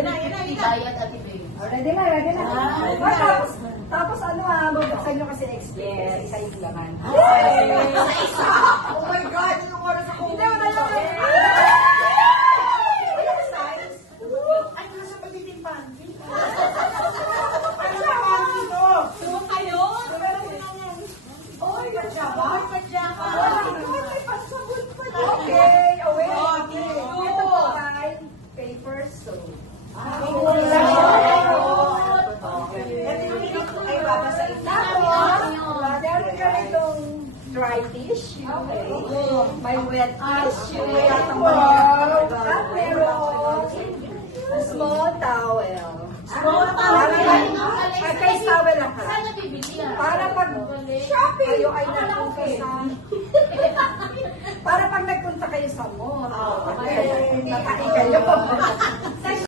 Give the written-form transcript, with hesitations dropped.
Yan na. Diet at ibig. Ready na. Tapos ano bubuksan nyo kasi explain. Kasi isa yung laman. Oh my God! Anong oras ako? Hindi, wala lang. Ay, nasa pagiging panty. Ano sa panty to? Sumo kayo? Oy, pajama. May pansabot pa dyan. Okay, away. Ito po ay paper soap. Ay, babasahin na. Meron ka itong dry tissue. May wet tissue. At meron small towel. Kay towel lang ka. Saan nabibili yan? Para pag kayo ay nagpunta sa... Para pag nagpunta kayo sa mall. Nakain kayo.